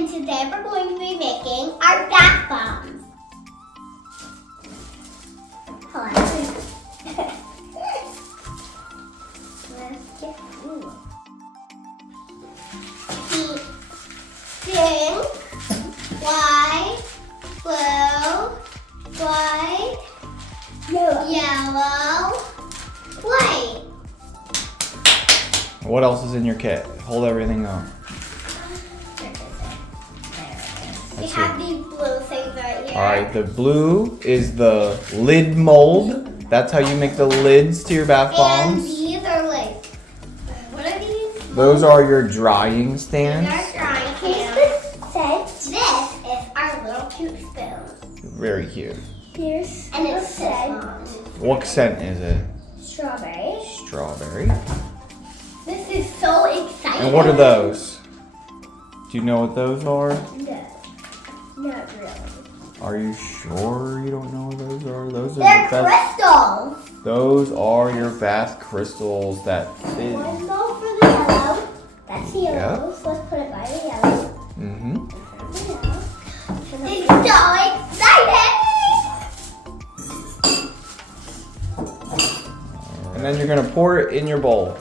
and today we're going to be making our bath bombs. Hold on. Let's get pink, white, blue, white, yellow, white. What else is in your kit? Hold everything up. We have these blue things right here. Alright, the blue is the lid mold. That's how you make the lids to your bath bombs. And these are like, what are these? Those are your drying stands. These are drying cans. This is our little cute spoon. Very cute. Here's and it's scent. What scent is it? Strawberry. Strawberry. This is so exciting. And what are those? Do you know what those are? No, not really. Are you sure you don't know what those are? Those are They're the best. crystals. Those are your bath crystals that fizz. One bowl for the yellow. That's the yellow. Yep. So let's put it by the yellow. Mm-hmm. It's so exciting! And then you're gonna pour it in your bowl.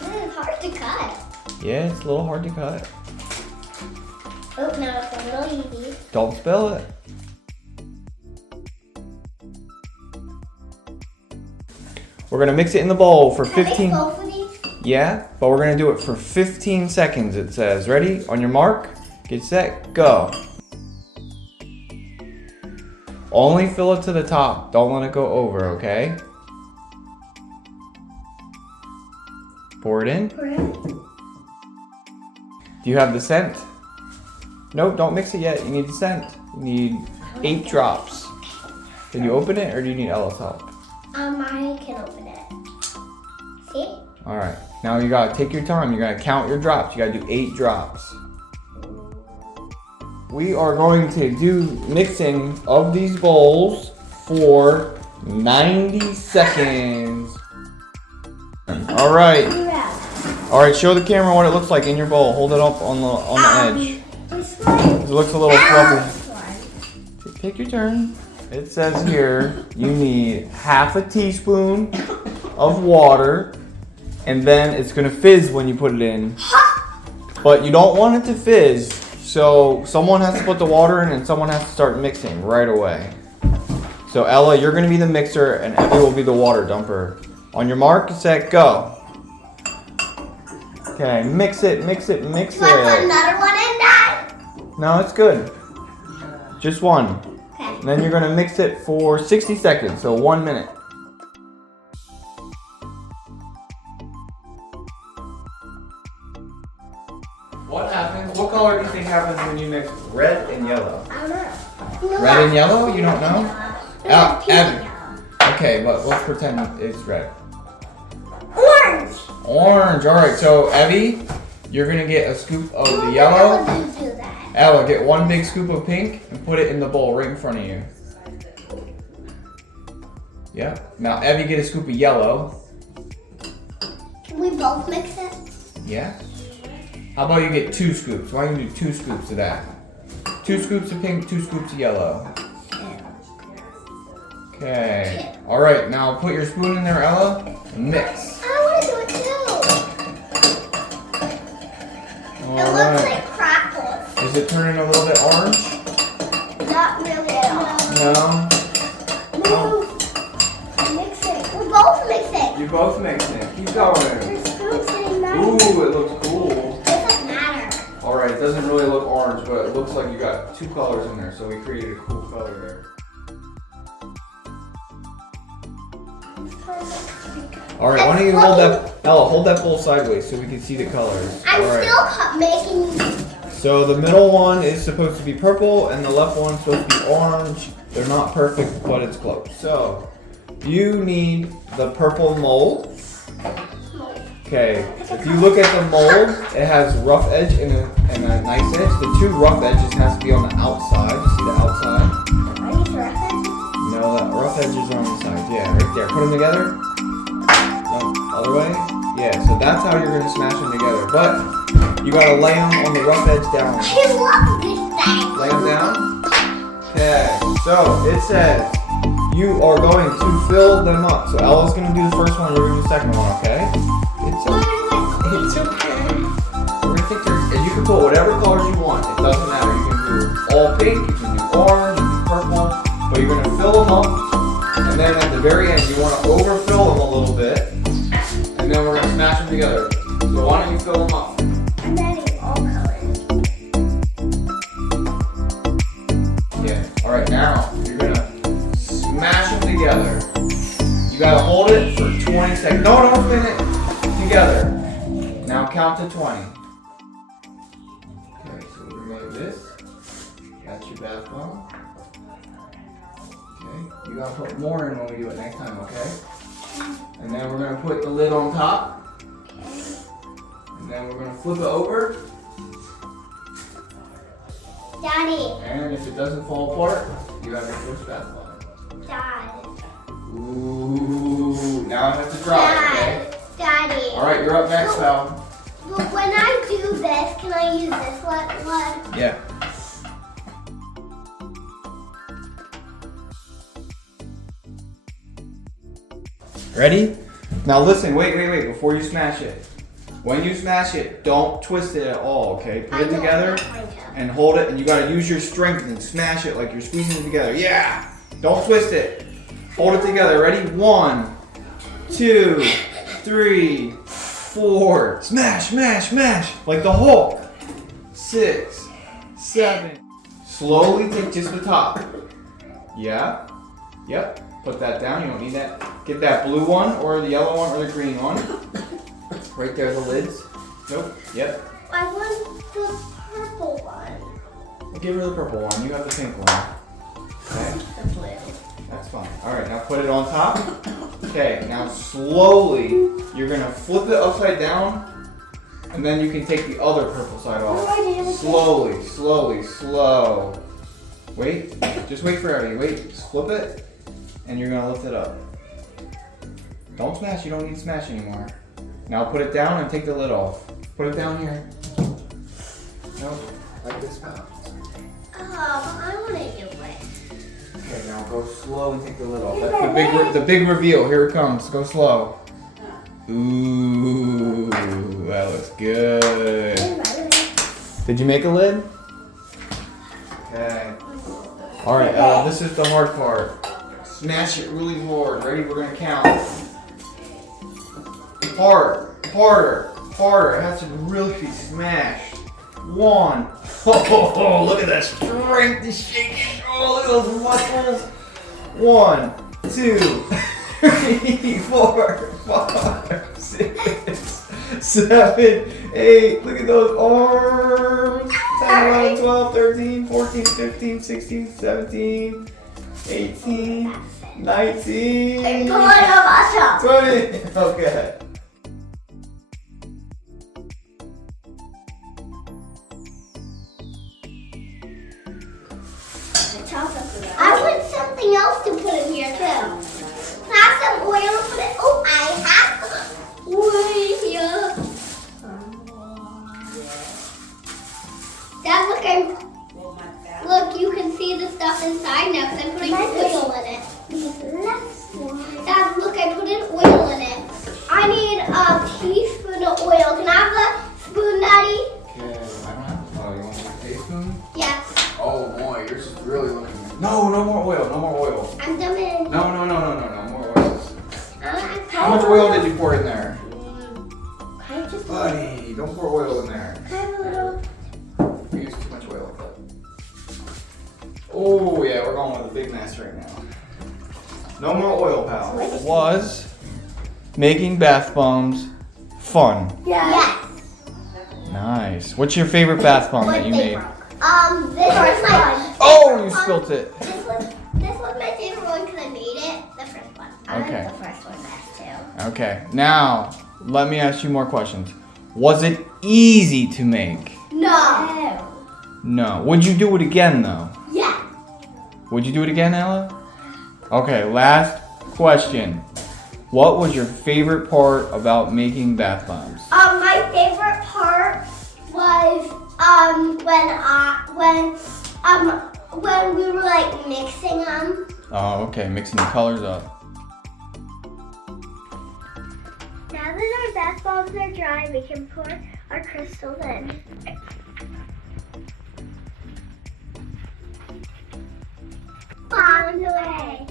It's hard to cut. Yeah, it's a little hard to cut. Oh, no, it's a little easy. Don't spill it. We're gonna mix it in the bowl for 15. Can I make both of these? Yeah, but we're gonna do it for 15 seconds. It says, ready? On your mark, get set, go. Only fill it to the top. Don't let it go over, okay? Pour it in. Do you have the scent? Nope, don't mix it yet. You need the scent. You need 8 drops. Can you open it or do you need Ella's help? I can open it. See? Alright, now you gotta take your time. You're gonna count your drops. You gotta do 8 drops. We are going to do mixing of these bowls for 90 seconds. Alright. Alright, show the camera what it looks like in your bowl. Hold it up on the edge. This one. It looks a little fluffy. This one. Take your turn. It says here you need half a teaspoon of water, and then it's gonna fizz when you put it in. But you don't want it to fizz, so someone has to put the water in and someone has to start mixing right away. So Ella, you're gonna be the mixer and Evie will be the water dumper. On your mark, set, go. Okay, mix it, mix it, mix it. Do I put another one in that? No, it's good. Just one. Okay. And then you're gonna mix it for 60 seconds, so 1 minute. What happens? What color do you think happens when you mix red and yellow? I don't know. Red and yellow? You don't know? Yellow. Pink and Evie. yellow. Okay, but let's pretend it's red. Orange. Orange. All right. So Evie, you're gonna get a scoop of the How yellow. would you do that? Ella, get 1 big scoop of pink and put it in the bowl right in front of you. Yeah. Now Evie, get a scoop of yellow. Can we both mix it? Yeah. How about you get 2 scoops? Why don't you do 2 scoops of that? 2 scoops of pink, 2 scoops of yellow. Okay. All right. Now put your spoon in there, Ella, and mix. I want to do it too. All It looks right. like crackles. Is it turning a little bit orange? Not really at all. No. Move. Mix it. We're both mixing. You both mix it. Keep going. Your spoon's getting nice. Ooh, it looks cool. It doesn't matter. All right. It doesn't really look orange, but it looks like you got 2 colors in there, so we created a cool color there. All right. Why don't you hold that? Ella, hold that bowl sideways so we can see the colors. I'm All right. still making. So the middle one is supposed to be purple and the left one's supposed to be orange. They're not perfect, but it's close. So you need the purple mold. Okay, if you look at the mold, it has rough edge and a nice edge. The 2 rough edges has to be on the outside. You see the outside? Are these rough edges? No, the rough edges are on the sides. Yeah, right there. Put them together. No, Other way? Yeah, so that's how you're gonna smash them together. But you gotta lay them on the rough edge down. I love this thing. Lay them down? Okay, so it says you are going to fill them up. So Ella's gonna do the first one, you're gonna do the second one, okay? It's okay. It's okay. We're gonna take turns, and you can put whatever colors you want. It doesn't matter. You can do all pink, you can do orange, you can do purple, but you're gonna fill them up, and then at the very end you want to overfill them a little bit, and then we're gonna smash them together. So why don't you fill them up? I'm adding all colors. Yeah. All right. Now you're gonna smash them together. You gotta hold it for 20 seconds. No, don't spin it. Together. Now count to 20. Okay, so we made this. That's your bath bomb. Okay, you gotta put more in when we do it next time, okay? And then we're gonna put the lid on top. And then we're gonna flip it over. Daddy. And if it doesn't fall apart, you have your first bath bomb. Dad. Ooh, now I have to drop it, okay? Daddy. All right, you're up next, pal. But when I do this, can I use this one? Yeah. Ready? Now listen, wait, before you smash it. When you smash it, don't twist it at all, okay? Put it together and hold it, and you gotta use your strength and smash it like you're squeezing it together. Yeah! Don't twist it. Hold it together. Ready? 1, 2, 3, 4. Smash, smash, smash. Like the Hulk. 6, 7. Slowly take just the top. Yeah. Yep. Put that down. You don't need that. Get that blue one or the yellow one or the green one. Right there, the lids. Nope. Yep. I want the purple one. Give her the purple one. You have the pink one. Okay. The blue. That's fine. All right, now put it on top. Okay, now slowly you're gonna flip it upside down, and then you can take the other purple side off. Slowly, slowly, slow. Wait, just wait for Evie. Wait, just flip it, and you're gonna lift it up. Don't smash. You don't need to smash anymore. Now put it down and take the lid off. Put it down here. Nope, like this now. I want to do it. Okay, now go slow and take the lid off. That's the big reveal. Here it comes. Go slow. Ooh, that looks good. Did you make a lid? Okay. All right, this is the hard part. Smash it really hard. Ready? We're gonna count. Harder. It has to really be smashed. 1. Oh, look at that strength, the shaking. Oh, look at those muscles. 1, 2, 3, 4, 5, 6, 7, 8. Look at those arms. 10, 11, 12, 13, 14, 15, 16, 17, 18, 19, 20. Okay. I want something else to put in here too. Can I have some oil and put it? Oh, I have oil here. Dad, look, you can see the stuff inside now because I'm putting oil in it. Dad, look, I put an oil in it. I need a teaspoon of oil. Can I have the spoon, Daddy? Okay, I don't have to. Oh, you want a teaspoon? Yes. Oh boy, yours is really looking good. No more oil. I'm done in. No more oils. How much oil did you pour in there? Buddy, don't pour oil in there. You used too much oil. Oh yeah, we're going with a big mess right now. No more oil, pal. Was making bath bombs fun? Yes. Nice. What's your favorite bath bomb that you made? This was my. Oh, you spilt it. This was my favorite one because I made it. The first one. I Okay. like the first one best too. Okay, now let me ask you more questions. Was it easy to make? No. No. Would you do it again though? Yeah. Would you do it again, Ella? Okay, last question. What was your favorite part about making bath bombs? My favorite part was when we were like mixing them. Oh, okay, mixing the colors up. Now that our bath bombs are dry, we can pour our crystals in. Bombs away.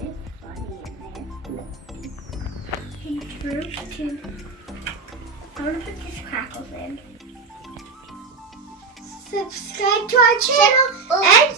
It's funny in there. I'm gonna put these crackles in. Subscribe to our channel and